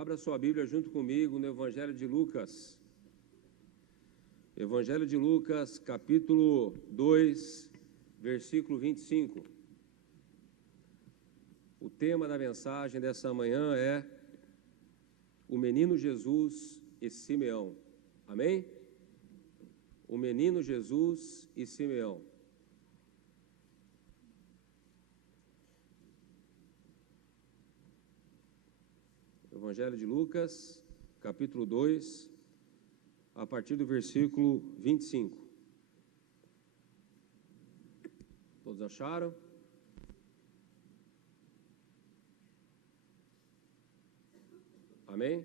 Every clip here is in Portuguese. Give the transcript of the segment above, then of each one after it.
Abra sua Bíblia junto comigo no Evangelho de Lucas. Evangelho de Lucas, capítulo 2, versículo 25. O tema da mensagem dessa manhã é o menino Jesus e Simeão. Amém? O menino Jesus e Simeão. Evangelho de Lucas, capítulo 2, a partir do versículo 25. Todos acharam? Amém?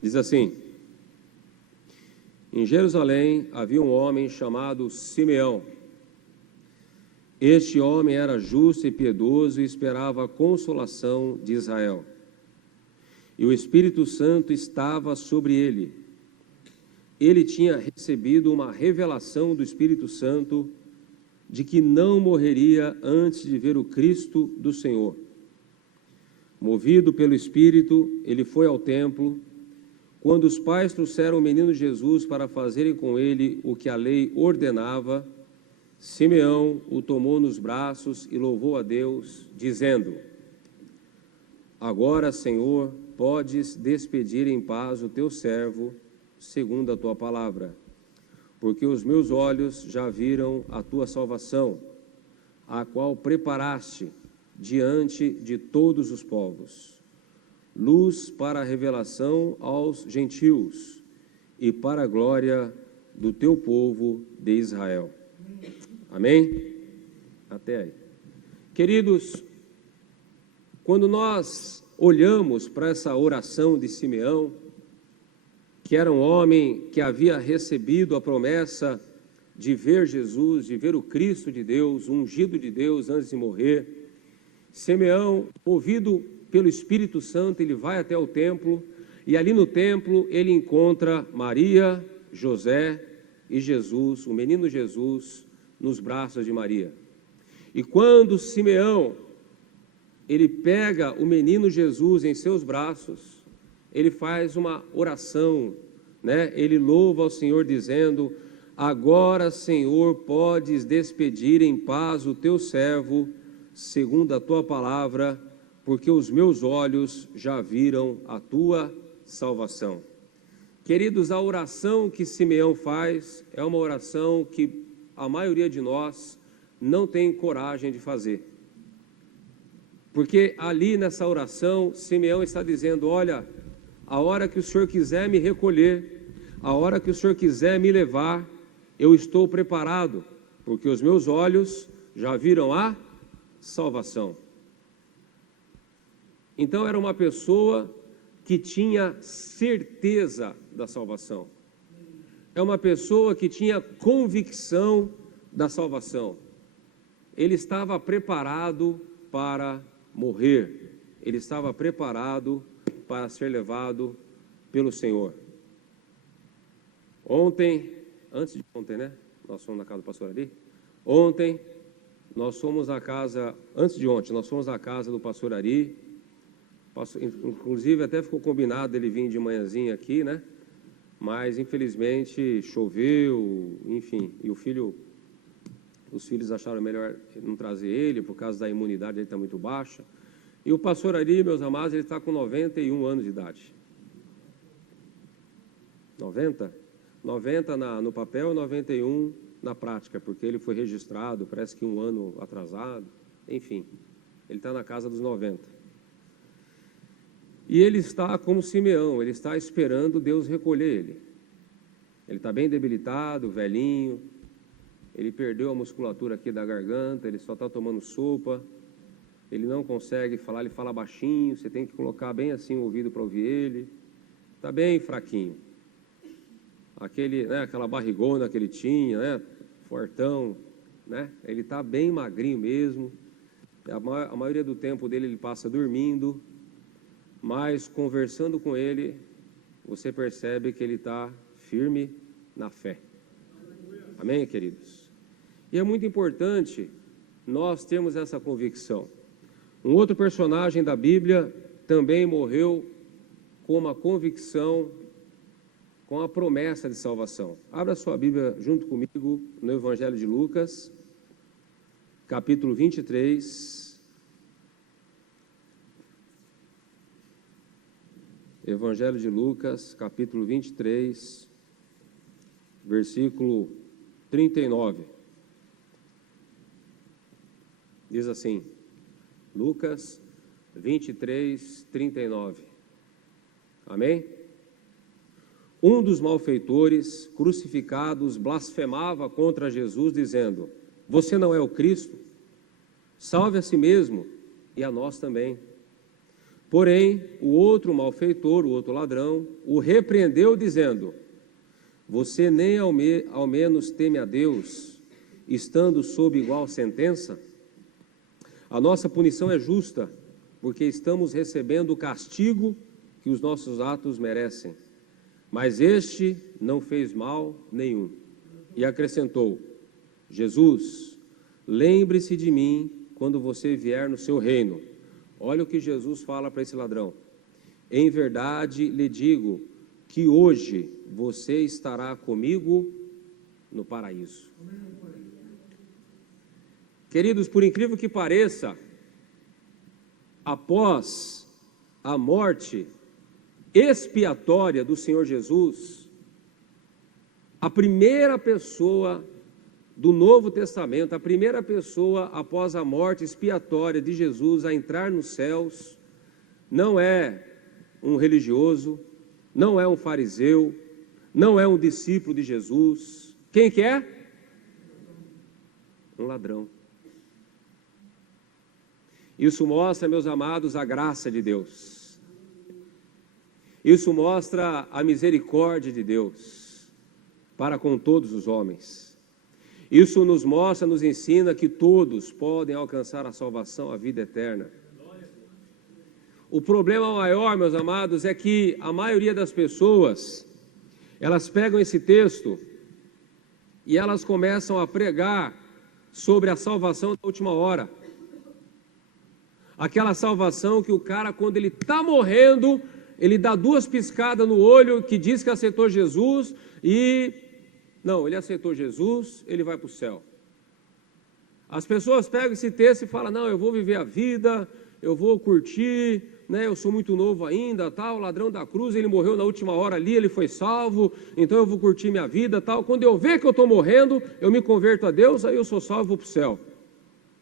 Diz assim: em Jerusalém havia um homem chamado Simeão. Este homem era justo e piedoso e esperava a consolação de Israel. E o Espírito Santo estava sobre ele. Ele tinha recebido uma revelação do Espírito Santo de que não morreria antes de ver o Cristo do Senhor. Movido pelo Espírito, ele foi ao templo. Quando os pais trouxeram o menino Jesus para fazerem com ele o que a lei ordenava, Simeão o tomou nos braços e louvou a Deus, dizendo: agora, Senhor, podes despedir em paz o teu servo, segundo a tua palavra, porque os meus olhos já viram a tua salvação, a qual preparaste diante de todos os povos, luz para a revelação aos gentios e para a glória do teu povo de Israel. Amém? Até aí. Queridos, quando nós olhamos para essa oração de Simeão, que era um homem que havia recebido a promessa de ver Jesus, de ver o Cristo de Deus, o ungido de Deus antes de morrer, Simeão, movido pelo Espírito Santo, ele vai até o templo, e ali no templo ele encontra Maria, José e Jesus, o menino Jesus, nos braços de Maria. E quando Simeão, ele pega o menino Jesus em seus braços, ele faz uma oração, né? Ele louva ao Senhor dizendo: agora, Senhor, podes despedir em paz o teu servo, segundo a tua palavra, porque os meus olhos já viram a tua salvação. Queridos, a oração que Simeão faz é uma oração que a maioria de nós não tem coragem de fazer. Porque ali nessa oração, Simeão está dizendo: olha, a hora que o Senhor quiser me recolher, a hora que o Senhor quiser me levar, eu estou preparado, porque os meus olhos já viram a salvação. Então era uma pessoa que tinha certeza da salvação. É uma pessoa que tinha convicção da salvação. Ele estava preparado para morrer. Ele estava preparado para ser levado pelo Senhor. Antes de ontem, né? Nós fomos na casa do pastor Ari. Ontem, nós fomos na casa, antes de ontem, nós fomos na casa do pastor Ari. Inclusive, até ficou combinado ele vir de manhãzinha aqui, né? Mas, infelizmente, choveu, enfim, e os filhos acharam melhor não trazer ele, por causa da imunidade, ele está muito baixa. E o pastor Ari, meus amados, ele está com 91 anos de idade. 90? 90 no papel e 91 na prática, porque ele foi registrado, parece que um ano atrasado, enfim, ele está na casa dos 90. E ele está como Simeão, ele está esperando Deus recolher ele. Ele está bem debilitado, velhinho, ele perdeu a musculatura aqui da garganta, ele só está tomando sopa, ele não consegue falar, ele fala baixinho, você tem que colocar bem assim o ouvido para ouvir ele, está bem fraquinho. Aquela barrigona que ele tinha, né, fortão, né, ele está bem magrinho mesmo, a maioria do tempo dele ele passa dormindo, mas conversando com ele, você percebe que ele está firme na fé. Amém, queridos? E é muito importante nós termos essa convicção. Um outro personagem da Bíblia também morreu com uma convicção, com a promessa de salvação. Abra sua Bíblia junto comigo no Evangelho de Lucas, capítulo 23. Evangelho de Lucas, capítulo 23, versículo 39. Diz assim, Lucas 23, 39. Amém? Um dos malfeitores crucificados blasfemava contra Jesus, dizendo: você não é o Cristo? Salve a si mesmo e a nós também. Porém, o outro malfeitor, o outro ladrão, o repreendeu, dizendo: você nem ao menos teme a Deus, estando sob igual sentença? A nossa punição é justa, porque estamos recebendo o castigo que os nossos atos merecem. Mas este não fez mal nenhum. E acrescentou: Jesus, lembre-se de mim quando você vier no seu reino. Olha o que Jesus fala para esse ladrão: em verdade lhe digo que hoje você estará comigo no paraíso. Queridos, por incrível que pareça, após a morte expiatória do Senhor Jesus, a primeira pessoa do Novo Testamento, a primeira pessoa após a morte expiatória de Jesus a entrar nos céus, não é um religioso, não é um fariseu, não é um discípulo de Jesus. Quem que é? Um ladrão. Isso mostra, meus amados, a graça de Deus. Isso mostra a misericórdia de Deus para com todos os homens. Isso nos mostra, nos ensina que todos podem alcançar a salvação, a vida eterna. O problema maior, meus amados, é que a maioria das pessoas, elas pegam esse texto e elas começam a pregar sobre a salvação da última hora. Aquela salvação que o cara, quando ele está morrendo, ele dá 2 piscadas no olho, que diz que aceitou Jesus e... não, ele aceitou Jesus, ele vai para o céu. As pessoas pegam esse texto e falam: não, eu vou viver a vida, eu vou curtir, né, eu sou muito novo ainda, tal, o ladrão da cruz, ele morreu na última hora ali, ele foi salvo, então eu vou curtir minha vida, tal. Quando eu ver que eu estou morrendo, eu me converto a Deus, aí eu sou salvo, vou para o céu.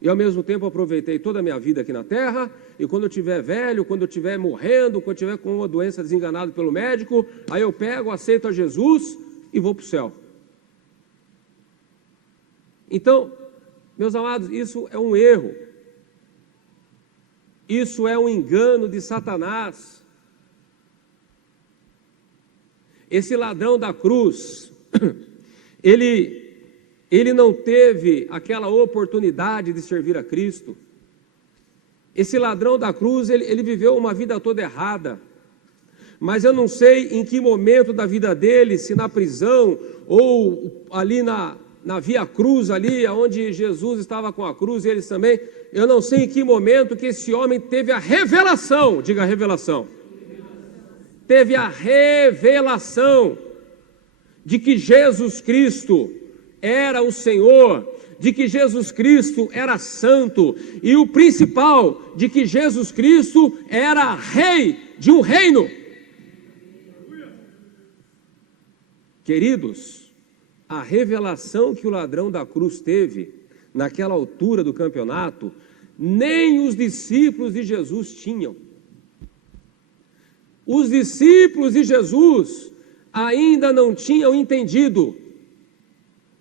E ao mesmo tempo aproveitei toda a minha vida aqui na terra, e quando eu estiver velho, quando eu estiver morrendo, quando eu estiver com uma doença desenganado pelo médico, aí eu pego, aceito a Jesus e vou para o céu. Então, meus amados, isso é um erro. Isso é um engano de Satanás. Esse ladrão da cruz, ele não teve aquela oportunidade de servir a Cristo. Esse ladrão da cruz, ele viveu uma vida toda errada. Mas eu não sei em que momento da vida dele, se na prisão ou ali na Via Cruz, ali onde Jesus estava com a cruz e eles também, eu não sei em que momento que esse homem teve a revelação, diga revelação, teve a revelação de que Jesus Cristo era o Senhor, de que Jesus Cristo era santo e o principal, de que Jesus Cristo era rei de um reino. Queridos, a revelação que o ladrão da cruz teve naquela altura do campeonato, nem os discípulos de Jesus tinham. Os discípulos de Jesus ainda não tinham entendido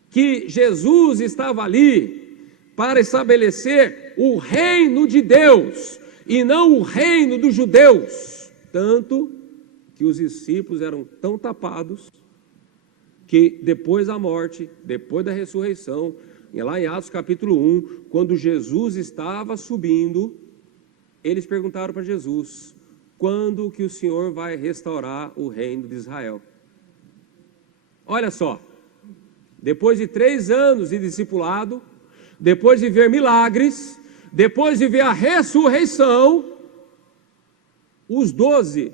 que Jesus estava ali para estabelecer o reino de Deus e não o reino dos judeus. Tanto que os discípulos eram tão tapados que depois da morte, depois da ressurreição, lá em Atos capítulo 1, quando Jesus estava subindo, eles perguntaram para Jesus: quando que o Senhor vai restaurar o reino de Israel? Olha só, depois de 3 anos de discipulado, depois de ver milagres, Depois de ver a ressurreição, os 11,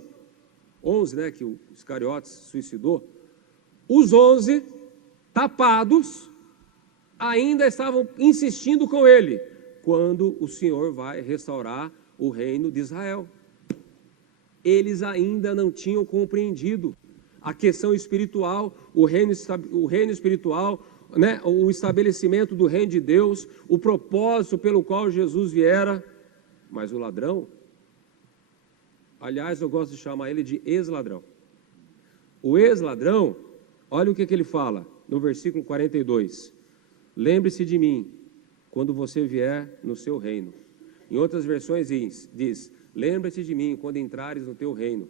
né, que o Iscariotes suicidou, os 11, tapados, ainda estavam insistindo com ele, quando o Senhor vai restaurar o reino de Israel. Eles ainda não tinham compreendido a questão espiritual, o reino espiritual, né, o estabelecimento do reino de Deus, o propósito pelo qual Jesus viera. Mas o ladrão, aliás, eu gosto de chamar ele de ex-ladrão. O ex-ladrão, olha o que ele fala no versículo 42. Lembre-se de mim quando você vier no seu reino. Em outras versões diz, lembra-te de mim quando entrares no teu reino.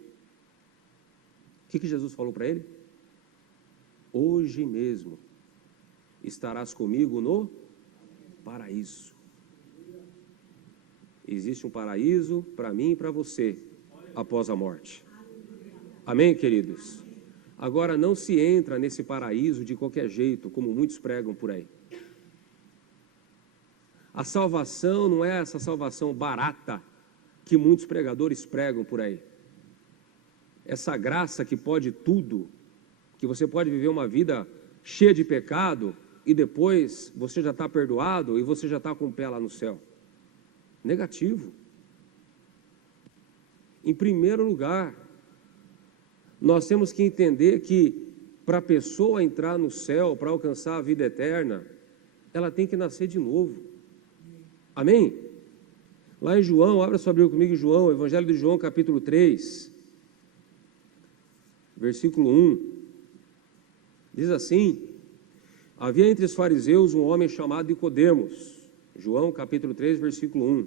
O que Jesus falou para ele? Hoje mesmo estarás comigo no paraíso. Existe um paraíso para mim e para você após a morte. Amém, queridos? Agora, não se entra nesse paraíso de qualquer jeito, como muitos pregam por aí. A salvação não é essa salvação barata que muitos pregadores pregam por aí. Essa graça que pode tudo, que você pode viver uma vida cheia de pecado e depois você já está perdoado e você já está com o pé lá no céu. Negativo. Em primeiro lugar, nós temos que entender que para a pessoa entrar no céu, para alcançar a vida eterna, ela tem que nascer de novo. Amém? Lá em João, abra sua Bíblia comigo em João, Evangelho de João, capítulo 3, versículo 1, diz assim: havia entre os fariseus um homem chamado Nicodemos, João capítulo 3, versículo 1,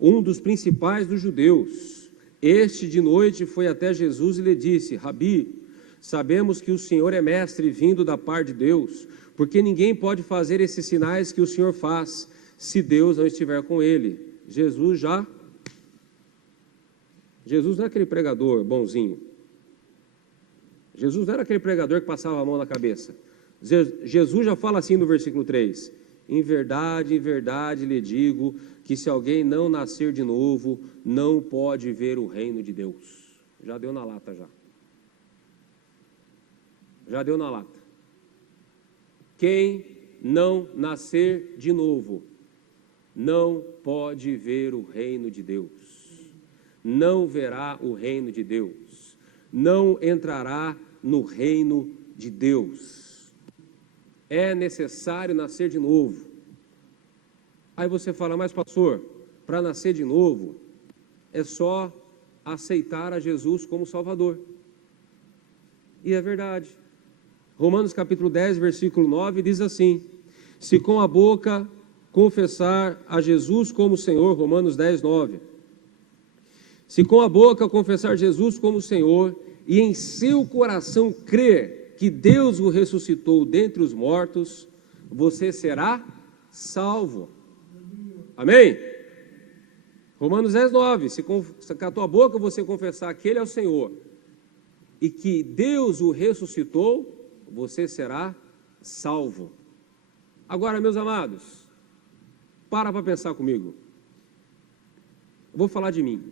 um dos principais dos judeus. Este de noite foi até Jesus e lhe disse: Rabi, sabemos que o Senhor é mestre vindo da parte de Deus, porque ninguém pode fazer esses sinais que o Senhor faz, se Deus não estiver com ele. Jesus não é aquele pregador bonzinho. Jesus não era aquele pregador que passava a mão na cabeça. Jesus já fala assim no versículo 3: em verdade lhe digo que se alguém não nascer de novo, não pode ver o reino de Deus. Já deu na lata já. Já deu na lata. Quem não nascer de novo, não pode ver o reino de Deus. Não verá o reino de Deus. Não entrará no reino de Deus. É necessário nascer de novo. Aí você fala: mas pastor, para nascer de novo é só aceitar a Jesus como Salvador. E é verdade. Romanos capítulo 10, versículo 9 diz assim: se com a boca confessar a Jesus como Senhor, Romanos 10, 9. Se com a boca confessar Jesus como Senhor e em seu coração crer que Deus o ressuscitou dentre os mortos, você será salvo. Amém? Romanos 10, 9. Se com a tua boca você confessar que Ele é o Senhor e que Deus o ressuscitou, você será salvo. Agora, meus amados, para pensar comigo. Eu vou falar de mim.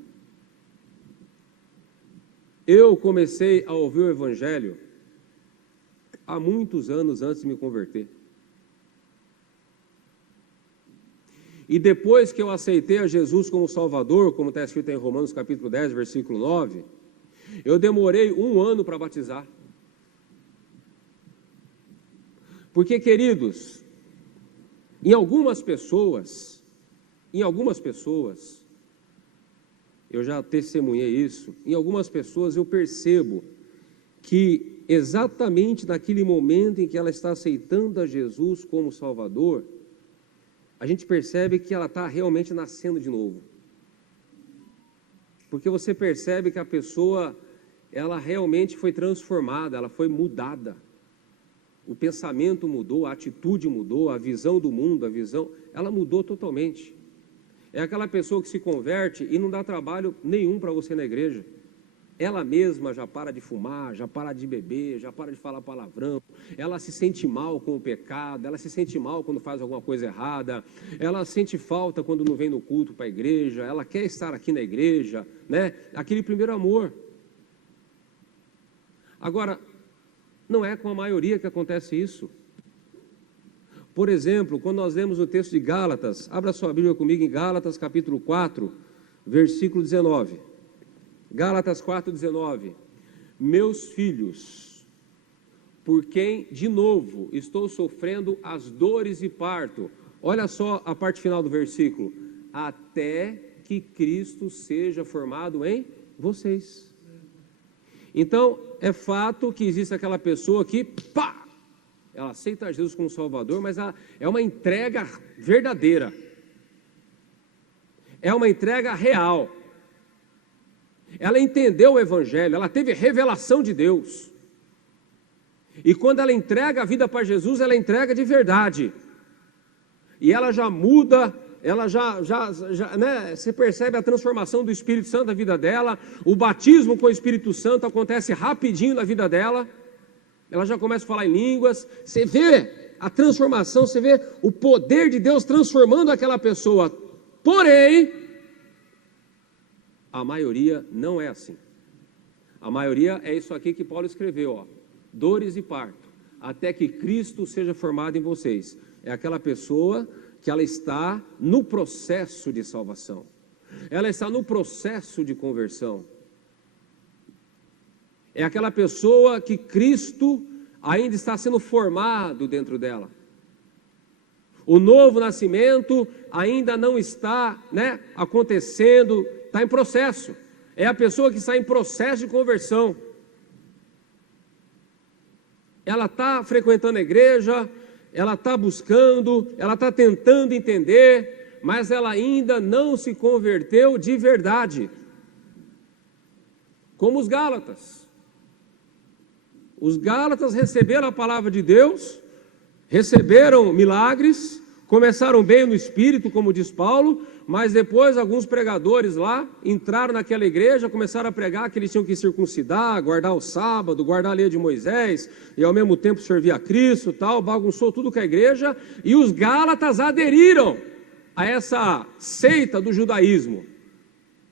Eu comecei a ouvir o Evangelho há muitos anos antes de me converter. E depois que eu aceitei a Jesus como Salvador, como está escrito em Romanos capítulo 10, versículo 9, eu demorei 1 ano para batizar. Porque, queridos, em algumas pessoas, eu já testemunhei isso, em algumas pessoas eu percebo que exatamente naquele momento em que ela está aceitando a Jesus como Salvador, a gente percebe que ela está realmente nascendo de novo. Porque você percebe que a pessoa, ela realmente foi transformada, ela foi mudada. O pensamento mudou, a atitude mudou, a visão do mundo, ela mudou totalmente. É aquela pessoa que se converte e não dá trabalho nenhum para você na igreja. ela mesma já para de fumar, já para de beber, já para de falar palavrão, ela se sente mal com o pecado, ela se sente mal quando faz alguma coisa errada, ela sente falta quando não vem no culto para a igreja, ela quer estar aqui na igreja, né? Aquele primeiro amor. Agora, não é com a maioria que acontece isso. Por exemplo, quando nós lemos o texto de Gálatas, abra sua Bíblia comigo em Gálatas capítulo 4, versículo 19. Gálatas 4,19. Meus filhos, por quem, de novo, estou sofrendo as dores de parto. Olha só a parte final do versículo. Até que Cristo seja formado em vocês. Então, é fato que existe aquela pessoa que, pá, ela aceita Jesus como Salvador, mas é uma entrega verdadeira. É uma entrega real. Ela entendeu o Evangelho, ela teve revelação de Deus. E quando ela entrega a vida para Jesus, ela entrega de verdade. E ela já muda, ela já né, você percebe a transformação do Espírito Santo na vida dela, o batismo com o Espírito Santo acontece rapidinho na vida dela, ela já começa a falar em línguas, você vê a transformação, você vê o poder de Deus transformando aquela pessoa. Porém, a maioria não é assim. A maioria é isso aqui que Paulo escreveu, ó, dores e parto, até que Cristo seja formado em vocês. É aquela pessoa que ela está no processo de salvação, ela está no processo de conversão. É aquela pessoa que Cristo ainda está sendo formado dentro dela. O novo nascimento ainda não está, né, acontecendo, está em processo. É a pessoa que está em processo de conversão. Ela está frequentando a igreja, ela está buscando, ela está tentando entender, mas ela ainda não se converteu de verdade. Como os Gálatas. Os Gálatas receberam a palavra de Deus, receberam milagres, começaram bem no Espírito, como diz Paulo, mas depois alguns pregadores lá entraram naquela igreja, começaram a pregar que eles tinham que circuncidar, guardar o sábado, guardar a lei de Moisés, e ao mesmo tempo servir a Cristo, tal, bagunçou tudo com a igreja, e os Gálatas aderiram a essa seita do judaísmo.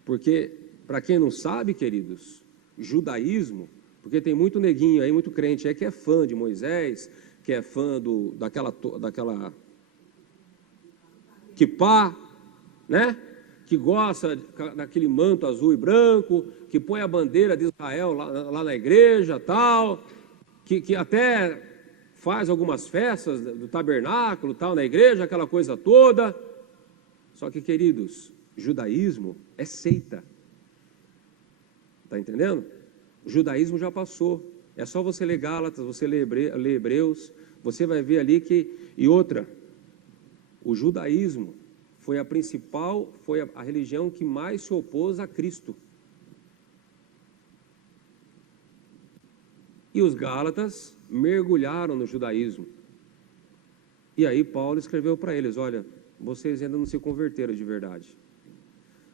Porque, para quem não sabe, queridos, judaísmo, porque tem muito neguinho aí, muito crente aí que é fã de Moisés, que é fã daquela quipá, né? Que gosta daquele manto azul e branco, que põe a bandeira de Israel lá na igreja, tal, que até faz algumas festas do tabernáculo, tal, na igreja, aquela coisa toda. Só que, queridos, judaísmo é seita. Está entendendo? O judaísmo já passou. É só você ler Gálatas, você ler Hebreus, você vai ver ali que... E outra, o judaísmo foi a principal, foi a religião que mais se opôs a Cristo. E os Gálatas mergulharam no judaísmo. E aí Paulo escreveu para eles, olha, vocês ainda não se converteram de verdade.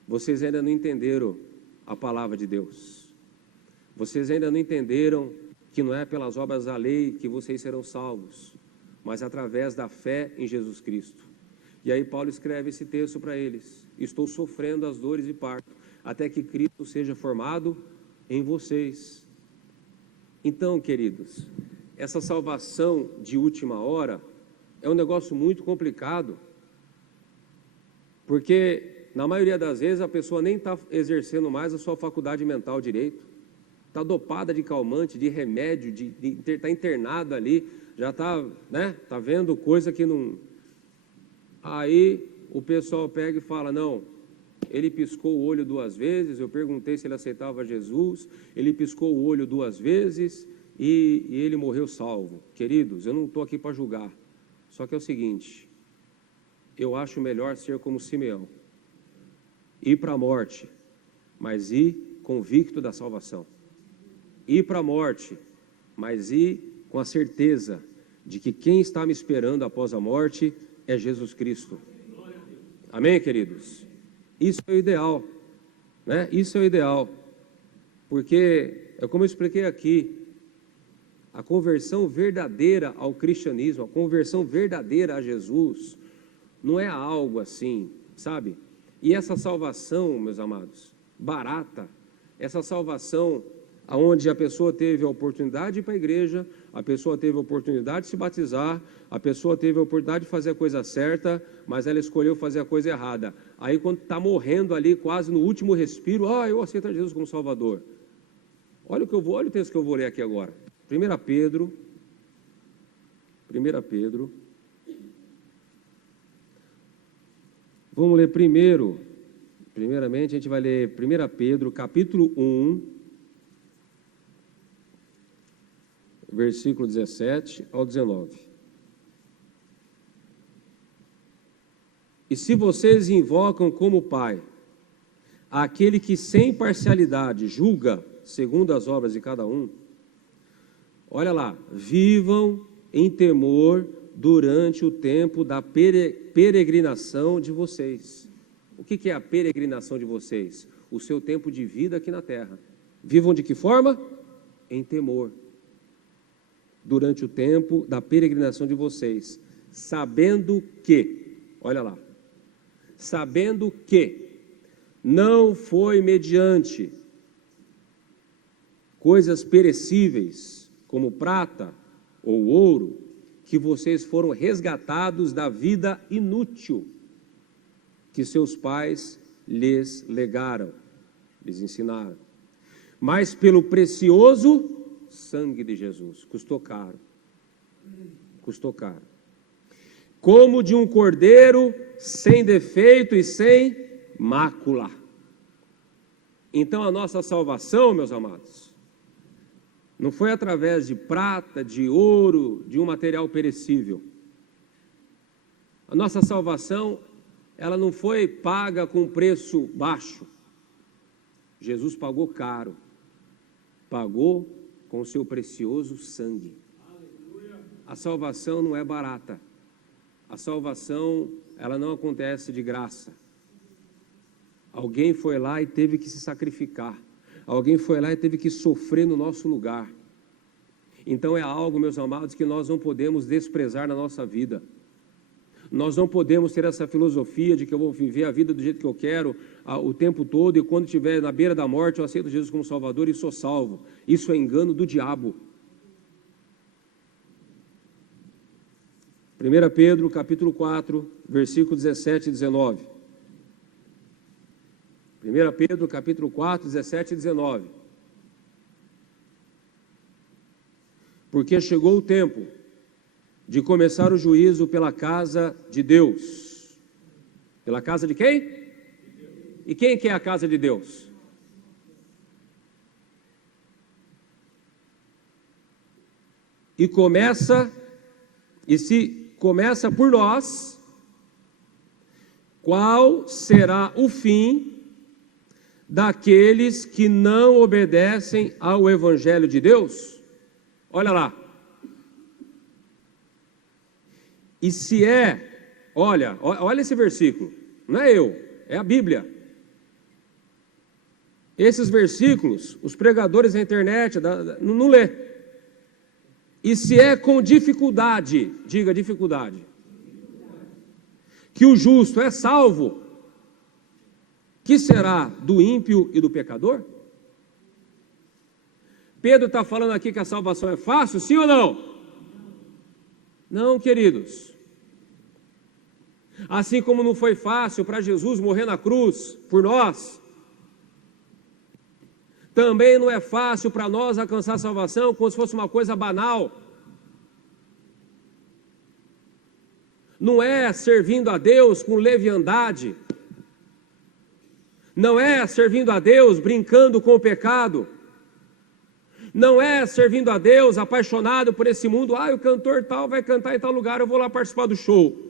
Vocês ainda não entenderam a palavra de Deus. Vocês ainda não entenderam que não é pelas obras da lei que vocês serão salvos, mas através da fé em Jesus Cristo. E aí Paulo escreve esse texto para eles. Estou sofrendo as dores de parto, até que Cristo seja formado em vocês. Então, queridos, essa salvação de última hora é um negócio muito complicado, porque na maioria das vezes a pessoa nem está exercendo mais a sua faculdade mental direito, está dopada de calmante, de remédio, está internado ali, já está, né, tá vendo coisa que não... Aí o pessoal pega e fala, não, ele piscou o olho 2 vezes, eu perguntei se ele aceitava Jesus, ele piscou o olho 2 vezes e ele morreu salvo. Queridos, eu não estou aqui para julgar, só que é o seguinte, eu acho melhor ser como Simeão, ir para a morte, mas ir convicto da salvação. Ir para a morte, mas ir com a certeza de que quem está me esperando após a morte é Jesus Cristo. Amém, queridos? Isso é o ideal, né? Isso é o ideal. Porque, é como eu expliquei aqui, a conversão verdadeira ao cristianismo, a conversão verdadeira a Jesus, não é algo assim, sabe? E essa salvação, meus amados, barata, essa salvação onde a pessoa teve a oportunidade de ir para a igreja, a pessoa teve a oportunidade de se batizar, a pessoa teve a oportunidade de fazer a coisa certa, mas ela escolheu fazer a coisa errada. Aí quando está morrendo ali, quase no último respiro, eu aceito a Jesus como Salvador. Olha o texto que eu vou ler aqui agora. 1 Pedro, vamos ler primeiramente a gente vai ler 1 Pedro, capítulo 1, versículo 17 ao 19. E se vocês invocam como Pai aquele que sem parcialidade julga segundo as obras de cada um, olha lá, vivam em temor durante o tempo da peregrinação de vocês. O que é a peregrinação de vocês? O seu tempo de vida aqui na terra. Vivam de que forma? Em temor. Durante o tempo da peregrinação de vocês, sabendo que, olha lá, sabendo que não foi mediante coisas perecíveis, como prata ou ouro, que vocês foram resgatados da vida inútil que seus pais lhes legaram, lhes ensinaram, mas pelo precioso sangue de Jesus. Custou caro, como de um cordeiro sem defeito e sem mácula. Então a nossa salvação, meus amados, não foi através de prata, de ouro, de um material perecível. A nossa salvação, ela não foi paga com preço baixo. Jesus pagou caro, pagou com o seu precioso sangue. A salvação não é barata. A salvação, ela não acontece de graça. Alguém foi lá e teve que se sacrificar. Alguém foi lá e teve que sofrer no nosso lugar. Então é algo, meus amados, que nós não podemos desprezar na nossa vida. Nós não podemos ter essa filosofia de que eu vou viver a vida do jeito que eu quero o tempo todo, e quando estiver na beira da morte eu aceito Jesus como Salvador e sou salvo. Isso é engano do diabo. 1 Pedro, capítulo 4, versículo 17 e 19. 1 Pedro, capítulo 4, 17 e 19. Porque chegou o tempo de começar o juízo pela casa de Deus. Pela casa de quem? E quem que é a casa de Deus? Se começa por nós, qual será o fim daqueles que não obedecem ao Evangelho de Deus? Olha lá. E se olha esse versículo, não é eu, é a Bíblia. Esses versículos, os pregadores da internet não lê. E se é com dificuldade, diga dificuldade, que o justo é salvo, que será do ímpio e do pecador? Pedro está falando aqui que a salvação é fácil, sim ou não? Não, queridos. Assim como não foi fácil para Jesus morrer na cruz por nós, também não é fácil para nós alcançar a salvação como se fosse uma coisa banal. Não é servindo a Deus com leviandade. Não é servindo a Deus brincando com o pecado. Não é servindo a Deus apaixonado por esse mundo. O cantor tal vai cantar em tal lugar, eu vou lá participar do show.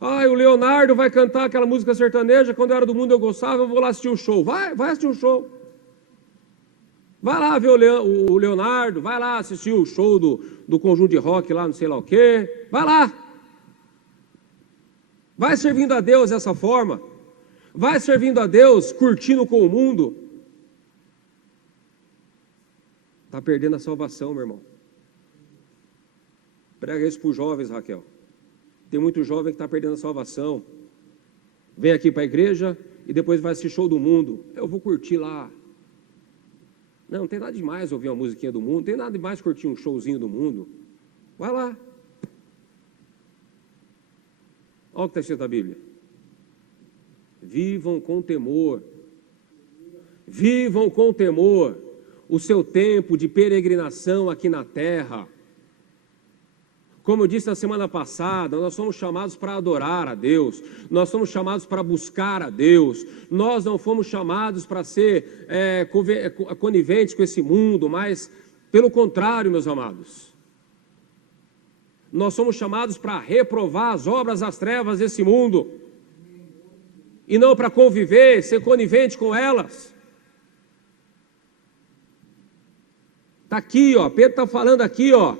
O Leonardo vai cantar aquela música sertaneja, quando eu era do mundo eu gostava, eu vou lá assistir o show. Vai assistir o show. Vai lá ver o Leonardo, vai lá assistir o show do conjunto de rock lá, não sei lá o quê. Vai lá. Vai servindo a Deus dessa forma. Vai servindo a Deus curtindo com o mundo. Está perdendo a salvação, meu irmão. Prega isso para os jovens, Raquel. Tem muito jovem que está perdendo a salvação. Vem aqui para a igreja e depois vai assistir show do mundo. Eu vou curtir lá. Não tem nada demais ouvir uma musiquinha do mundo, não tem nada demais curtir um showzinho do mundo. Vai lá. Olha o que está escrito na Bíblia. Vivam com temor. Vivam com temor o seu tempo de peregrinação aqui na terra. Como eu disse na semana passada, nós somos chamados para adorar a Deus, nós somos chamados para buscar a Deus, nós não fomos chamados para ser coniventes com esse mundo, mas pelo contrário, meus amados, nós somos chamados para reprovar as obras das trevas desse mundo, e não para conviver, ser conivente com elas. Está aqui, ó, Pedro está falando aqui, ó.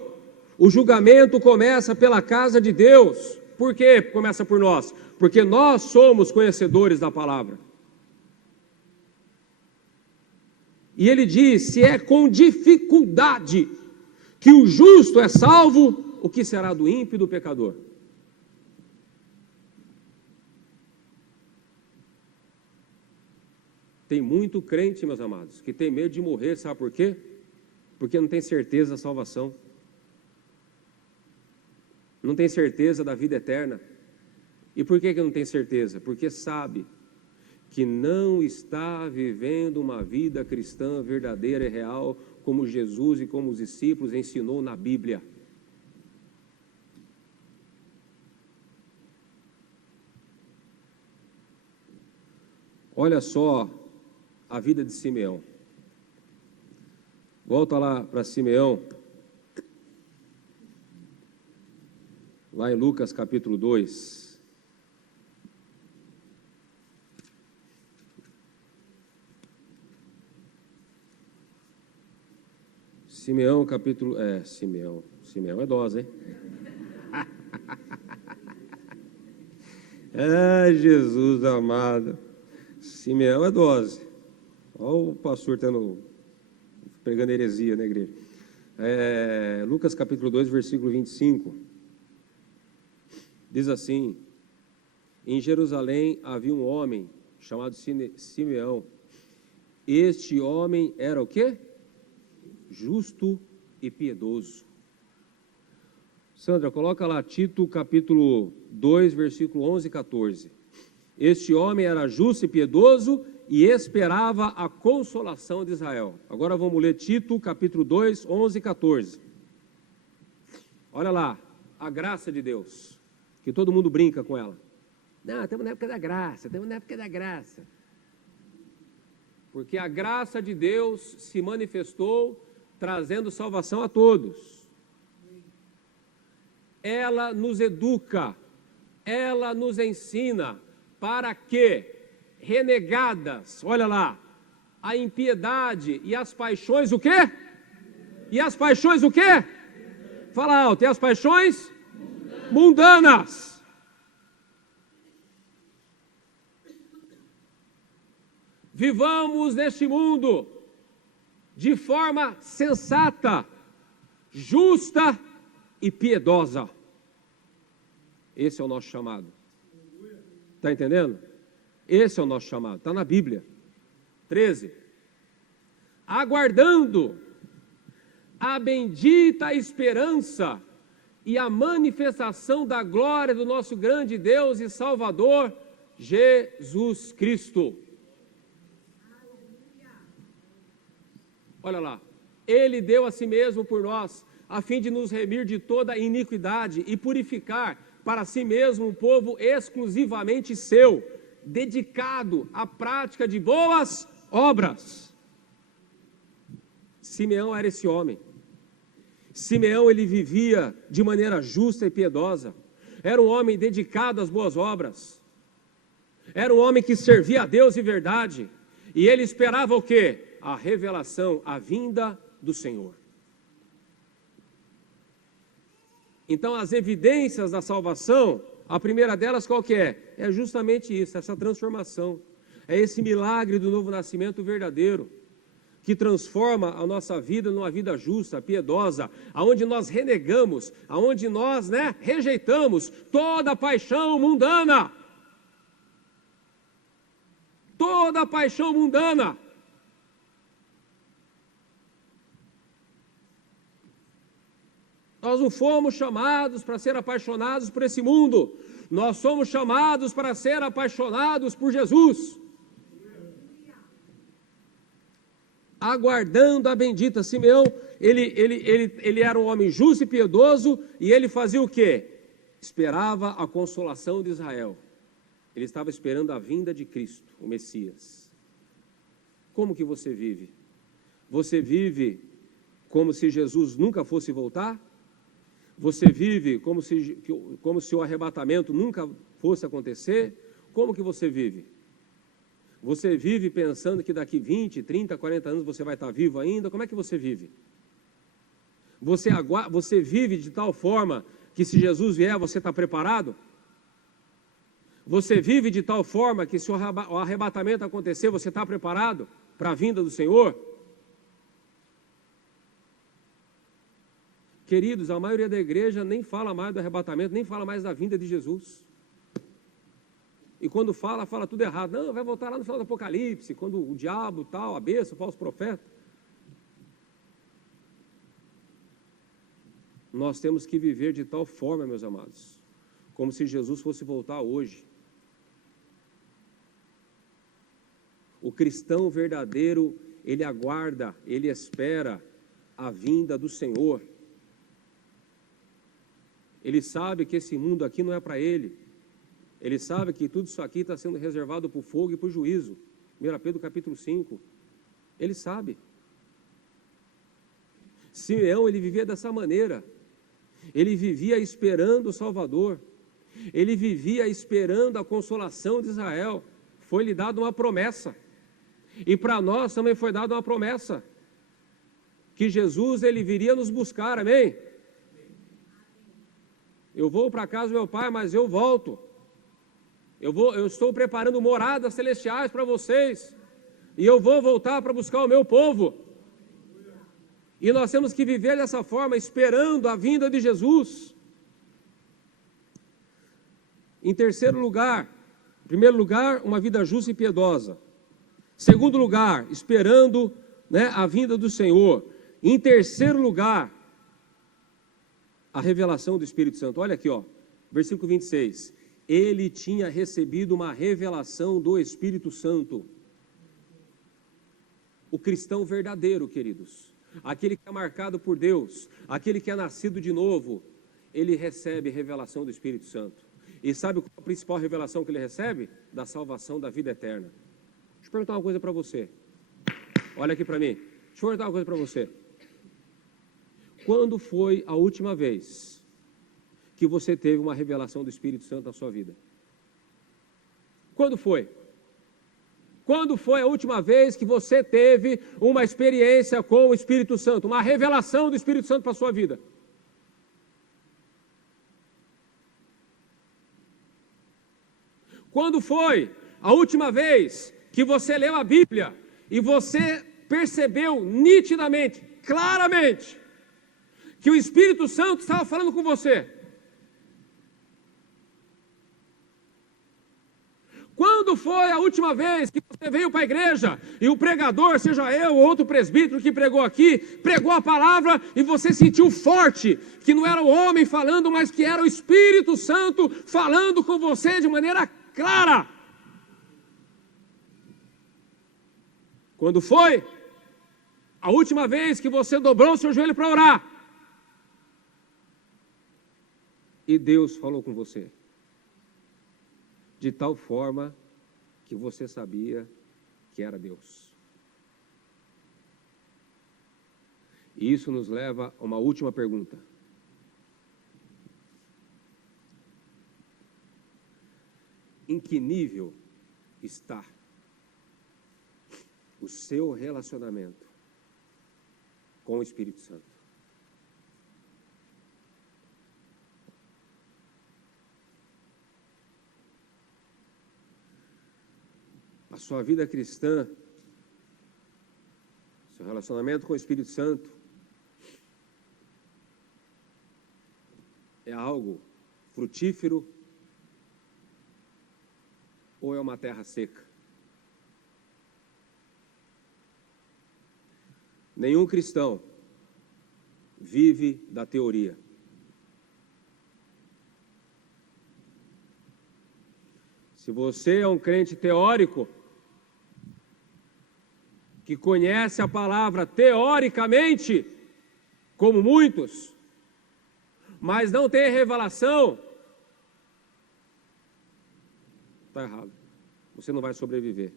O julgamento começa pela casa de Deus. Por que começa por nós? Porque nós somos conhecedores da palavra. E ele diz, se é com dificuldade que o justo é salvo, o que será do ímpio e do pecador? Tem muito crente, meus amados, que tem medo de morrer, sabe por quê? Porque não tem certeza da salvação. Não tem certeza da vida eterna. E por que não tem certeza? Porque sabe que não está vivendo uma vida cristã verdadeira e real, como Jesus e como os discípulos ensinou na Bíblia. Olha só a vida de Simeão. Volta lá para Simeão. Lá em Lucas capítulo 2. Simeão capítulo... Simeão é dose, hein? Jesus amado. Simeão é dose. Olha o pastor pregando heresia na igreja. Lucas capítulo 2, versículo 25. Diz assim, em Jerusalém havia um homem chamado Simeão. Este homem era o quê? Justo e piedoso. Sandra, coloca lá Tito capítulo 2, versículo 11 e 14. Este homem era justo e piedoso e esperava a consolação de Israel. Agora vamos ler Tito capítulo 2, 11 e 14. Olha lá, a graça de Deus. Que todo mundo brinca com ela. Não, estamos na época da graça, estamos na época da graça. Porque a graça de Deus se manifestou trazendo salvação a todos. Ela nos educa, ela nos ensina para que, renegadas, olha lá, a impiedade e as paixões, o quê? E as paixões o quê? Fala alto, e as paixões mundanas. Vivamos neste mundo de forma sensata, justa e piedosa. Esse é o nosso chamado. Está entendendo? Esse é o nosso chamado. Está na Bíblia. 13. Aguardando a bendita esperança e a manifestação da glória do nosso grande Deus e Salvador, Jesus Cristo. Olha lá, Ele deu a si mesmo por nós, a fim de nos remir de toda iniquidade e purificar para si mesmo um povo exclusivamente seu, dedicado à prática de boas obras. Simeão era esse homem. Simeão, ele vivia de maneira justa e piedosa. Era um homem dedicado às boas obras. Era um homem que servia a Deus em verdade. E ele esperava o quê? A revelação, a vinda do Senhor. Então, as evidências da salvação, a primeira delas qual que é? É justamente isso, essa transformação. É esse milagre do novo nascimento verdadeiro. que transforma a nossa vida numa vida justa, piedosa, aonde nós renegamos, aonde nós, rejeitamos toda paixão mundana. Toda paixão mundana. Nós não fomos chamados para ser apaixonados por esse mundo. Nós somos chamados para ser apaixonados por Jesus. Aguardando a bendita. Simeão, ele era um homem justo e piedoso, e ele fazia o quê? Esperava a consolação de Israel. Ele estava esperando a vinda de Cristo, o Messias. Como que você vive? Você vive como se Jesus nunca fosse voltar? Você vive como se o arrebatamento nunca fosse acontecer? Como que você vive? Você vive pensando que daqui 20, 30, 40 anos você vai estar vivo ainda? Como é que você vive? Você vive de tal forma que se Jesus vier, você está preparado? Você vive de tal forma que se o arrebatamento acontecer, você está preparado para a vinda do Senhor? Queridos, a maioria da igreja nem fala mais do arrebatamento, nem fala mais da vinda de Jesus. E quando fala tudo errado. Não, vai voltar lá no final do Apocalipse, quando o diabo, tal, a besta, o falso profeta. Nós temos que viver de tal forma, meus amados, como se Jesus fosse voltar hoje. O cristão verdadeiro, ele aguarda, ele espera a vinda do Senhor. Ele sabe que esse mundo aqui não é para ele. Ele sabe que tudo isso aqui está sendo reservado para o fogo e para o juízo. 1 Pedro capítulo 5. Ele sabe. Simeão, ele vivia dessa maneira. Ele vivia esperando o Salvador. Ele vivia esperando a consolação de Israel. Foi-lhe dada uma promessa. E para nós também foi dada uma promessa. Que Jesus, ele viria nos buscar, amém? Eu vou para a casa do meu pai, mas eu volto. Eu estou preparando moradas celestiais para vocês. E eu vou voltar para buscar o meu povo. E nós temos que viver dessa forma, esperando a vinda de Jesus. Em primeiro lugar, uma vida justa e piedosa. Segundo lugar, esperando a vinda do Senhor. Em terceiro lugar, a revelação do Espírito Santo. Olha aqui, versículo 26. Ele tinha recebido uma revelação do Espírito Santo. O cristão verdadeiro, queridos, aquele que é marcado por Deus, aquele que é nascido de novo, ele recebe revelação do Espírito Santo. E sabe qual é a principal revelação que ele recebe? Da salvação, da vida eterna. Deixa eu perguntar uma coisa para você. Olha aqui para mim. Deixa eu perguntar uma coisa para você. Quando foi a última vez que você teve uma revelação do Espírito Santo na sua vida? Quando foi? Quando foi a última vez que você teve uma experiência com o Espírito Santo, uma revelação do Espírito Santo para a sua vida? Quando foi a última vez que você leu a Bíblia e você percebeu nitidamente, claramente, que o Espírito Santo estava falando com você? Quando foi a última vez que você veio para a igreja e o pregador, seja eu ou outro presbítero que pregou aqui, pregou a palavra e você sentiu forte, que não era o homem falando, mas que era o Espírito Santo falando com você de maneira clara? Quando foi a última vez que você dobrou o seu joelho para orar e Deus falou com você de tal forma que você sabia que era Deus? E isso nos leva a uma última pergunta. Em que nível está o seu relacionamento com o Espírito Santo? A sua vida cristã, seu O relacionamento com o Espírito Santo é algo frutífero ou é uma terra seca? Nenhum cristão vive da teoria. Se você é um crente teórico, que conhece a palavra teoricamente, como muitos, mas não tem revelação, está errado. Você não vai sobreviver.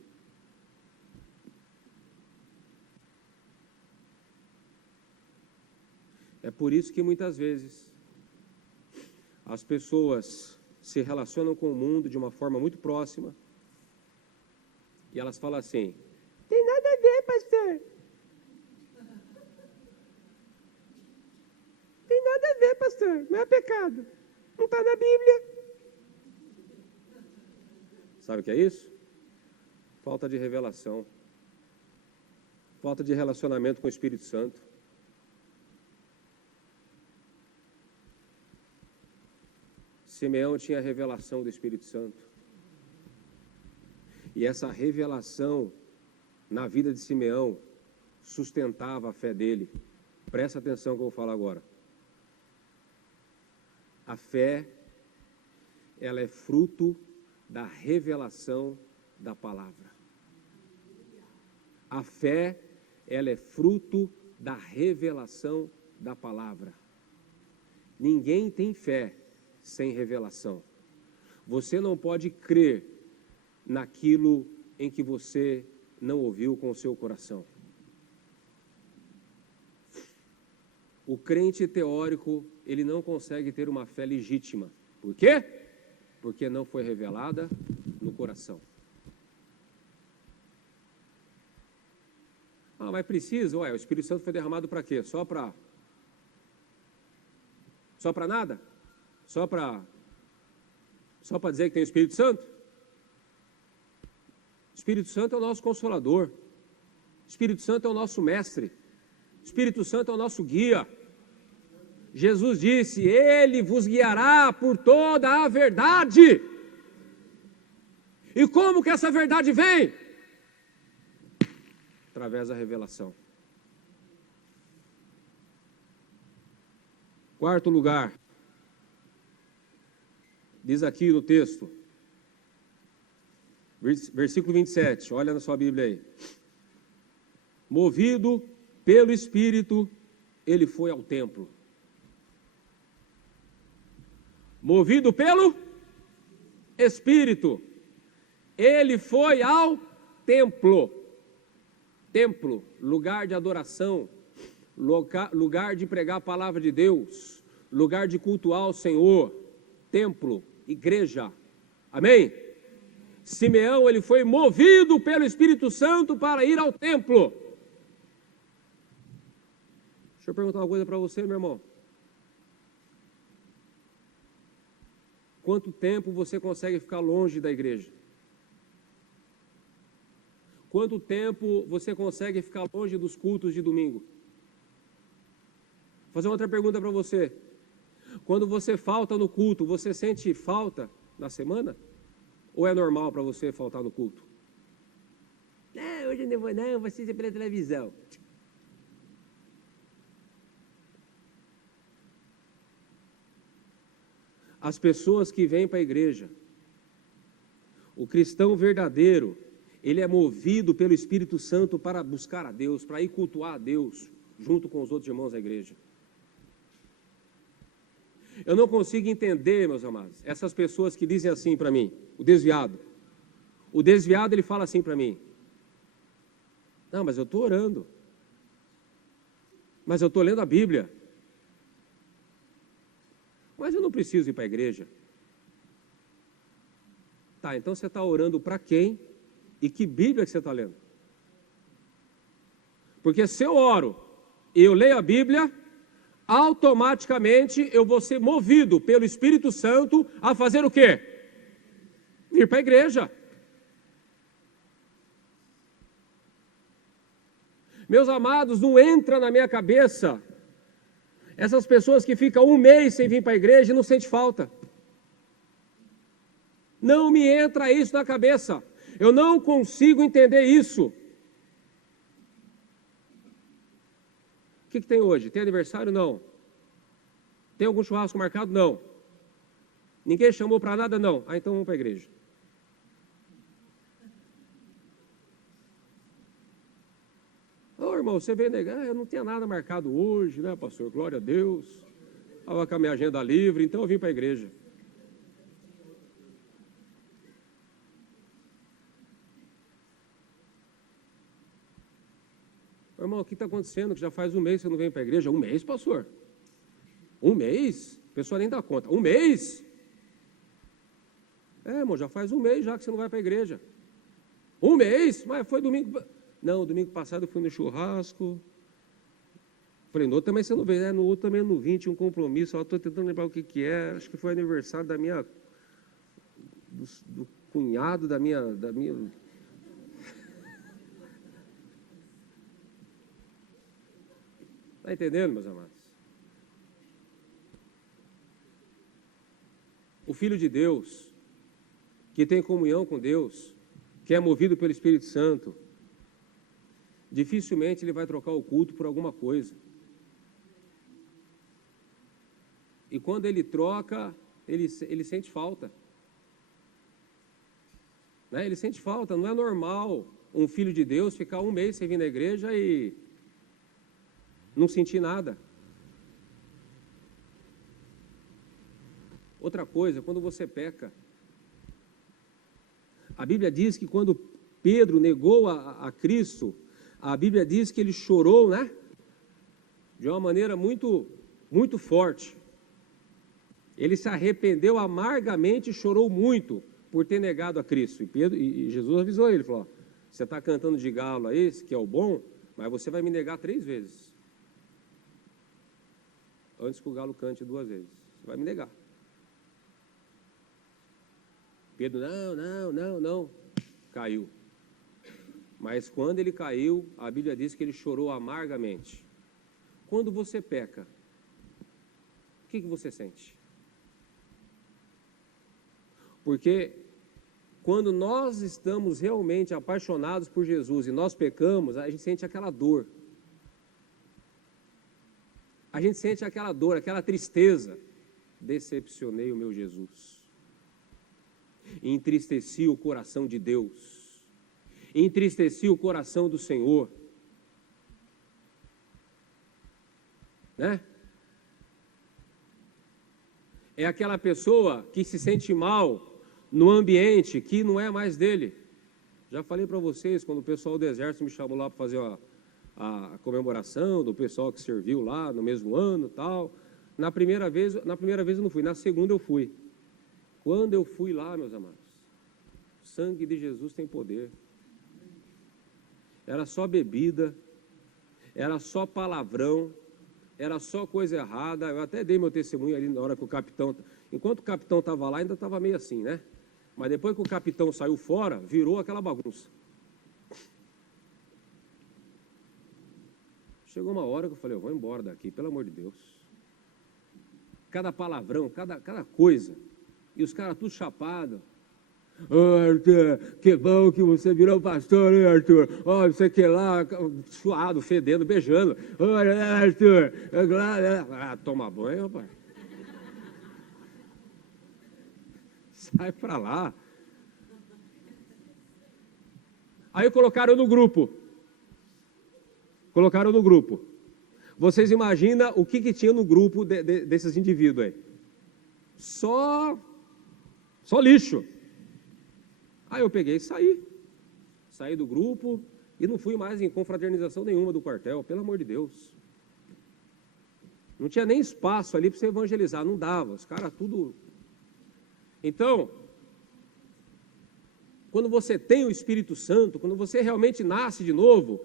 É por isso que muitas vezes as pessoas se relacionam com o mundo de uma forma muito próxima e elas falam assim: tem nada a ver, pastor. Tem nada a ver, pastor. Não é pecado. Não está na Bíblia. Sabe o que é isso? Falta de revelação. Falta de relacionamento com o Espírito Santo. Simeão tinha a revelação do Espírito Santo. E essa revelação na vida de Simeão sustentava a fé dele. Presta atenção que eu vou falar agora. A fé, ela é fruto da revelação da palavra. A fé, ela é fruto da revelação da palavra. Ninguém tem fé sem revelação. Você não pode crer naquilo em que você não ouviu com o seu coração. O crente teórico, ele não consegue ter uma fé legítima. Por quê? Porque não foi revelada no coração. Ah, mas precisa? Ué, o Espírito Santo foi derramado para quê? Só para nada? Só para dizer que tem o Espírito Santo? O Espírito Santo é o nosso consolador. O Espírito Santo é o nosso mestre. O Espírito Santo é o nosso guia. Jesus disse: Ele vos guiará por toda a verdade. E como que essa verdade vem? Através da revelação. Quarto lugar, diz aqui no texto, versículo 27, olha na sua Bíblia aí. Movido pelo Espírito, ele foi ao templo. Movido pelo Espírito, ele foi ao templo. Templo, lugar de adoração, lugar de pregar a palavra de Deus, lugar de cultuar o Senhor, templo, igreja. Amém? Simeão, ele foi movido pelo Espírito Santo para ir ao templo. Deixa eu perguntar uma coisa para você, meu irmão. Quanto tempo você consegue ficar longe da igreja? Quanto tempo você consegue ficar longe dos cultos de domingo? Vou fazer outra pergunta para você. Quando você falta no culto, você sente falta na semana? Ou é normal para você faltar no culto? Não, hoje eu não vou assistir pela televisão. As pessoas que vêm para a igreja, o cristão verdadeiro, ele é movido pelo Espírito Santo para buscar a Deus, para ir cultuar a Deus, junto com os outros irmãos da igreja. Eu não consigo entender, meus amados, essas pessoas que dizem assim para mim, o desviado. O desviado, ele fala assim para mim: não, mas eu estou orando. Mas eu estou lendo a Bíblia. Mas eu não preciso ir para a igreja. Tá, então você está orando para quem? E que Bíblia que você está lendo? Porque se eu oro e eu leio a Bíblia, automaticamente eu vou ser movido pelo Espírito Santo a fazer o quê? Ir para a igreja. Meus amados, não entra na minha cabeça essas pessoas que ficam um mês sem vir para a igreja e não sente falta. Não me entra isso na cabeça. Eu não consigo entender isso. O que tem hoje? Tem aniversário? Não. Tem algum churrasco marcado? Não. Ninguém chamou para nada? Não. Ah, então vamos para a igreja. Ô, irmão, você veio negar? Eu não tinha nada marcado hoje, né, pastor? Glória a Deus. Estava com a minha agenda livre, então eu vim para a igreja. Irmão, o que está acontecendo? Que já faz um mês que você não vem para a igreja? Um mês, pastor? Um mês? A pessoa nem dá conta. Um mês? É, irmão, já faz um mês já que você não vai para a igreja. Um mês? Mas foi domingo... Não, domingo passado eu fui no churrasco. Falei, no outro também você não veio. No outro também eu não vim, tinha um compromisso. Eu estou tentando lembrar o que é. Acho que foi aniversário da minha... Do cunhado da minha... Está entendendo, meus amados? O Filho de Deus, que tem comunhão com Deus, que é movido pelo Espírito Santo, dificilmente ele vai trocar o culto por alguma coisa. E quando ele troca, ele sente falta. Né? Ele sente falta. Não é normal um filho de Deus ficar um mês sem vir na igreja e não sentir nada. Outra coisa, quando você peca, a Bíblia diz que quando Pedro negou a Cristo, a Bíblia diz que ele chorou, né? De uma maneira muito, muito forte. Ele se arrependeu amargamente e chorou muito por ter negado a Cristo. E Jesus avisou ele, falou, você está cantando de galo aí, que é o bom, mas você vai me negar 3 vezes. Antes que o galo cante 2 vezes. Você vai me negar. Pedro, não. Caiu. Mas quando ele caiu, a Bíblia diz que ele chorou amargamente. Quando você peca, o que você sente? Porque quando nós estamos realmente apaixonados por Jesus e nós pecamos, a gente sente aquela dor. A gente sente aquela dor, aquela tristeza. Decepcionei o meu Jesus. Entristeci o coração de Deus. Entristeci o coração do Senhor. Né? É aquela pessoa que se sente mal no ambiente que não é mais dele. Já falei para vocês, quando o pessoal do exército me chamou lá para fazer a comemoração do pessoal que serviu lá no mesmo ano, tal. Na primeira vez eu não fui, na segunda eu fui. Quando eu fui lá, meus amados, o sangue de Jesus tem poder. Era só bebida, era só palavrão, era só coisa errada. Eu até dei meu testemunho ali na hora que o capitão... Enquanto o capitão estava lá, ainda estava meio assim, né? Mas depois que o capitão saiu fora, virou aquela bagunça. Chegou uma hora que eu falei, eu vou embora daqui, pelo amor de Deus. Cada palavrão, cada coisa. E os caras tudo chapados. Arthur, que bom que você virou pastor, hein, Arthur? Ó, você que lá, suado, fedendo, beijando. Olha, Arthur, toma banho, rapaz. Sai pra lá. Aí colocaram no grupo. Vocês imaginam o que tinha no grupo desses indivíduos aí? Só lixo. Aí eu peguei e saí do grupo e não fui mais em confraternização nenhuma do quartel, pelo amor de Deus. Não tinha nem espaço ali para você evangelizar, não dava, os caras tudo... Então, quando você tem o Espírito Santo, quando você realmente nasce de novo,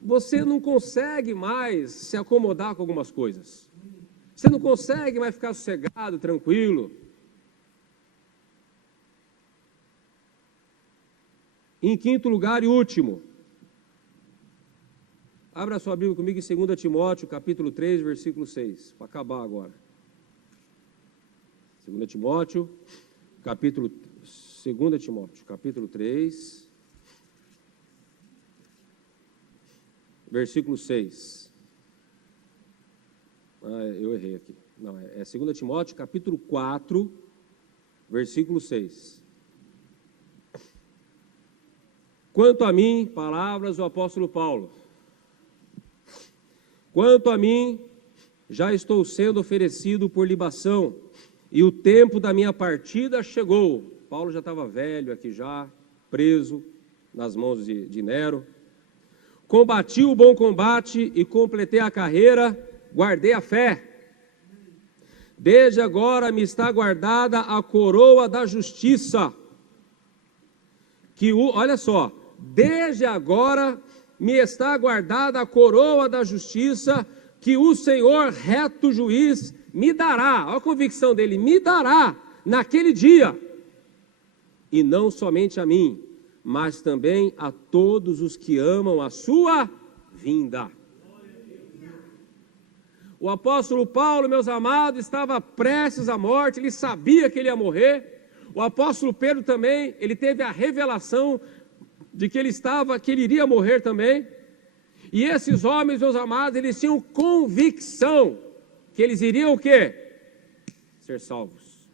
você não consegue mais se acomodar com algumas coisas. Você não consegue mais ficar sossegado, tranquilo. Em quinto lugar e último, Abra a sua Bíblia comigo em 2 Timóteo, capítulo 3, versículo 6, para acabar agora. 2 Timóteo, capítulo 3, versículo 6. Eu errei aqui. Não, é 2 Timóteo, capítulo 4, versículo 6. Quanto a mim, palavras do apóstolo Paulo, quanto a mim, já estou sendo oferecido por libação, e o tempo da minha partida chegou. Paulo já estava velho aqui já, preso nas mãos de Nero. Combati o bom combate e completei a carreira, guardei a fé. Desde agora me está guardada a coroa da justiça. Olha só, desde agora me está guardada a coroa da justiça, que o Senhor reto juiz me dará. Olha a convicção dele, me dará naquele dia. E não somente a mim, mas também a todos os que amam a sua vinda. O apóstolo Paulo, meus amados, estava prestes à morte, ele sabia que ele ia morrer. O apóstolo Pedro também, ele teve a revelação de que ele iria morrer também. E esses homens, meus amados, eles tinham convicção que eles iriam o quê? Ser salvos.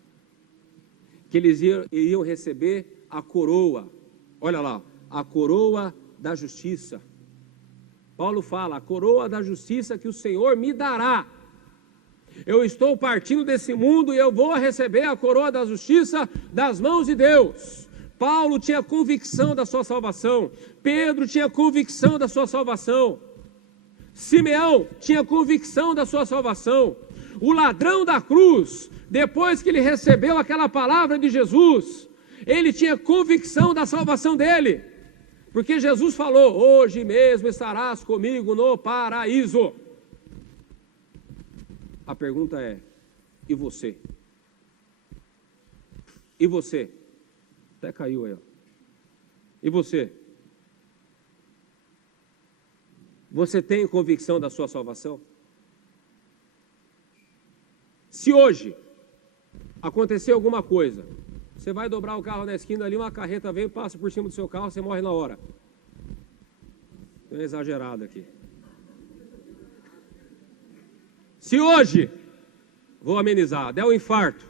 Que eles iriam receber a coroa. Olha lá, a coroa da justiça. Paulo fala, a coroa da justiça que o Senhor me dará. Eu estou partindo desse mundo e eu vou receber a coroa da justiça das mãos de Deus. Paulo tinha convicção da sua salvação. Pedro tinha convicção da sua salvação. Simeão tinha convicção da sua salvação. O ladrão da cruz, depois que ele recebeu aquela palavra de Jesus, ele tinha convicção da salvação dele. Porque Jesus falou, hoje mesmo estarás comigo no paraíso. A pergunta é, e você? E você? Até caiu aí, ó. E você? Você tem convicção da sua salvação? Se hoje acontecer alguma coisa, você vai dobrar o carro na esquina ali, uma carreta vem, passa por cima do seu carro, você morre na hora. Estou exagerado aqui. Se hoje, vou amenizar, der um infarto,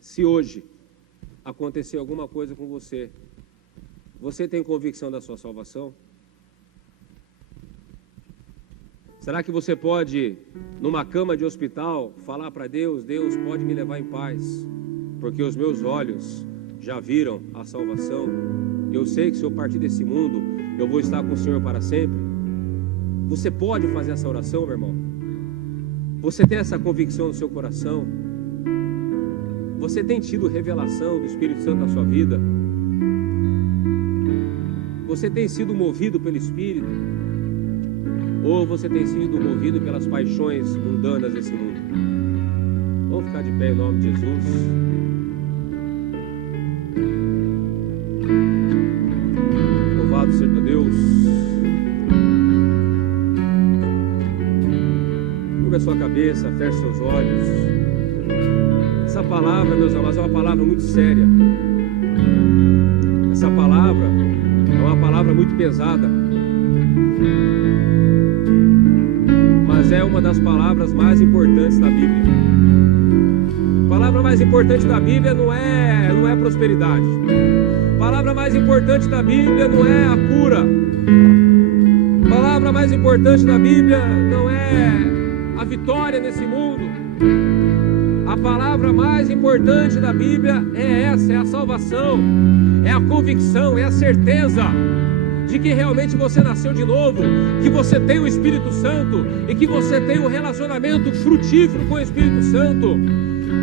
se hoje acontecer alguma coisa com você, você tem convicção da sua salvação? Será que você pode, numa cama de hospital, falar para Deus, Deus pode me levar em paz, porque os meus olhos já viram a salvação, eu sei que se eu partir desse mundo, eu vou estar com o Senhor para sempre? Você pode fazer essa oração, meu irmão? Você tem essa convicção no seu coração? Você tem tido revelação do Espírito Santo na sua vida? Você tem sido movido pelo Espírito? Ou você tem sido movido pelas paixões mundanas desse mundo? Vamos ficar de pé em nome de Jesus. Louvado seja Deus. Curva a sua cabeça, feche seus olhos. Essa palavra, meus amados, é uma palavra muito séria. Essa palavra é uma palavra muito pesada. Mas é uma das palavras mais importantes da Bíblia. A palavra mais importante da Bíblia não é prosperidade. A palavra mais importante da Bíblia não é a cura. A palavra mais importante da Bíblia não é a vitória nesse mundo. A palavra mais importante da Bíblia é essa, é a salvação, é a convicção, é a certeza de que realmente você nasceu de novo, que você tem o Espírito Santo e que você tem um relacionamento frutífero com o Espírito Santo,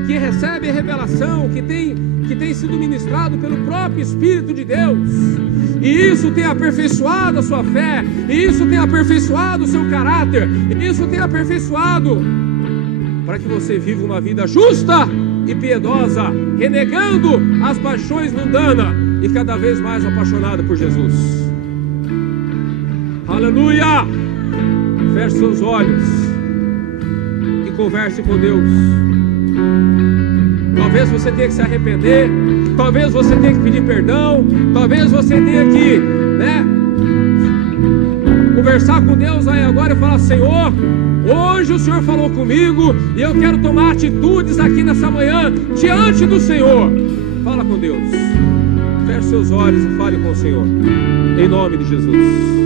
que recebe a revelação, que tem sido ministrado pelo próprio Espírito de Deus. E isso tem aperfeiçoado a sua fé, e isso tem aperfeiçoado o seu caráter, e isso tem aperfeiçoado para que você viva uma vida justa e piedosa, renegando as paixões mundanas e cada vez mais apaixonada por Jesus. Aleluia! Feche seus olhos e converse com Deus. Talvez você tenha que se arrepender, talvez você tenha que pedir perdão, talvez você tenha que, conversar com Deus aí agora e falar: Senhor, hoje o Senhor falou comigo e eu quero tomar atitudes aqui nessa manhã diante do Senhor. Fala com Deus. Feche seus olhos e fale com o Senhor, em nome de Jesus.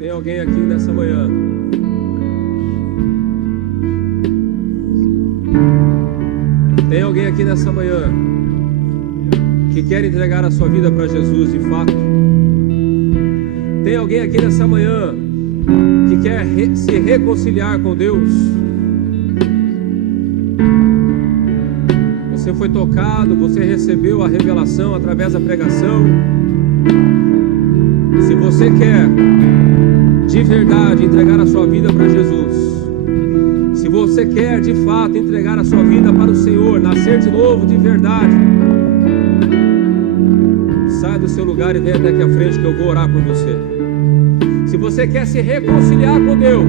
Tem alguém aqui nessa manhã Tem alguém aqui nessa manhã que quer entregar a sua vida para Jesus de fato? Tem alguém aqui nessa manhã que quer se reconciliar com Deus? Você foi tocado, você recebeu a revelação através da pregação. Se você quer de verdade entregar a sua vida para Jesus, se você quer de fato entregar a sua vida para o Senhor, nascer de novo de verdade, sai do seu lugar e vem até aqui à frente que eu vou orar por você. Se você quer se reconciliar com Deus,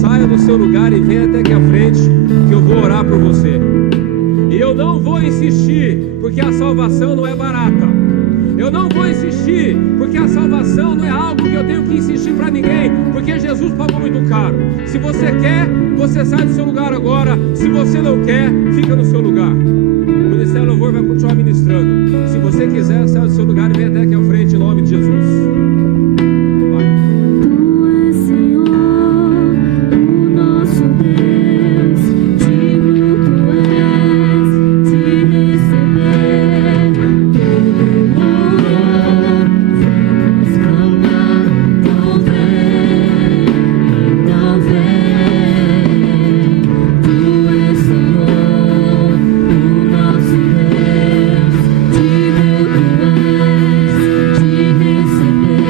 saia do seu lugar e vem até aqui à frente que eu vou orar por você. E eu não vou insistir, porque a salvação não é barata. Eu não vou insistir, porque a salvação não é algo que eu tenho que insistir para ninguém, porque Jesus pagou muito caro. Se você quer, você sai do seu lugar agora. Se você não quer, fica no seu lugar. O Ministério Louvor vai continuar ministrando. Se você quiser, sai do seu lugar e vem até aqui à frente em nome de Jesus. Receber.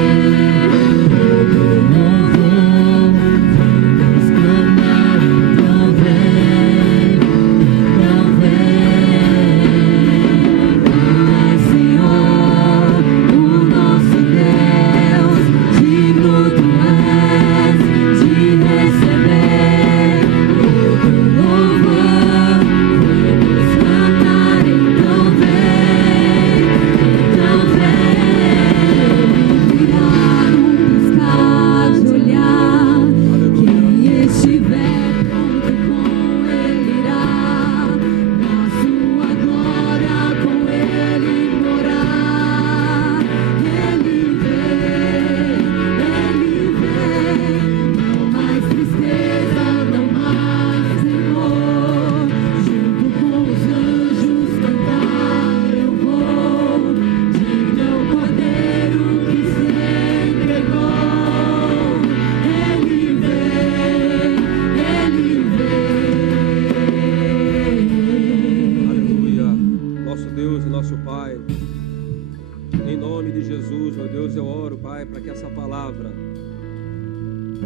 Pai, para que essa palavra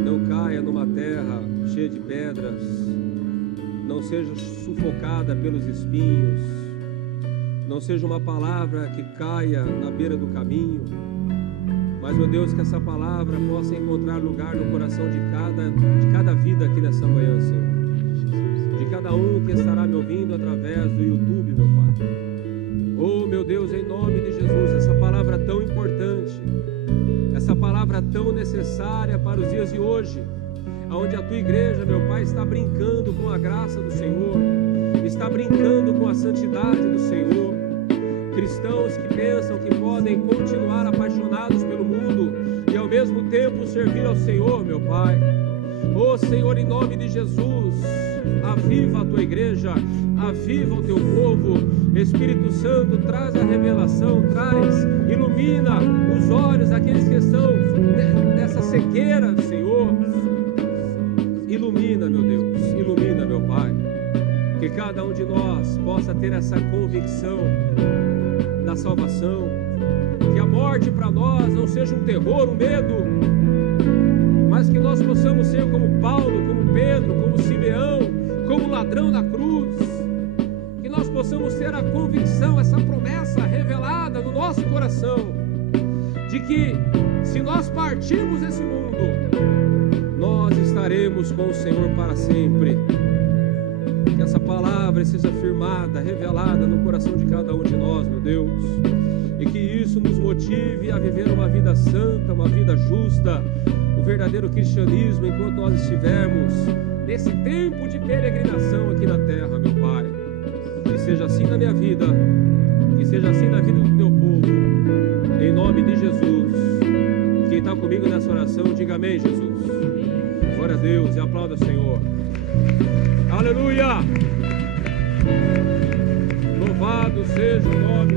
não caia numa terra cheia de pedras, não seja sufocada pelos espinhos, não seja uma palavra que caia na beira do caminho, mas, meu Deus, que essa palavra possa encontrar lugar no coração de cada vida aqui nessa manhã, Senhor, de cada um que estará me ouvindo através do YouTube, meu Pai. Oh, meu Deus, em nome de Jesus, essa palavra tão importante, essa palavra tão necessária para os dias de hoje, onde a tua igreja, meu Pai, está brincando com a graça do Senhor, está brincando com a santidade do Senhor. Cristãos que pensam que podem continuar apaixonados pelo mundo e ao mesmo tempo servir ao Senhor, meu Pai. Oh, Senhor, em nome de Jesus, aviva a tua igreja, aviva o teu povo. Espírito Santo, traz a revelação, ilumina os olhos daqueles que estão nessa cegueira, Senhor. Ilumina, meu Deus, ilumina, meu Pai, que cada um de nós possa ter essa convicção da salvação, que a morte para nós não seja um terror, um medo, mas que nós possamos ser como Paulo, como Pedro, como Simeão, como ladrão da cruz, que nós possamos ter a convicção, essa promessa revelada no nosso coração, de que se nós partirmos desse mundo, nós estaremos com o Senhor para sempre. Que essa palavra seja firmada, revelada no coração de cada um de nós, meu Deus, e que isso nos motive a viver uma vida santa, uma vida justa, o verdadeiro cristianismo enquanto nós estivermos nesse tempo de peregrinação aqui na terra, meu Pai. Que seja assim na minha vida, que seja assim na vida do teu povo, em nome de Jesus. Quem está comigo nessa oração, diga amém, Jesus. Glória a Deus e aplauda o Senhor. Aleluia! Louvado seja o nome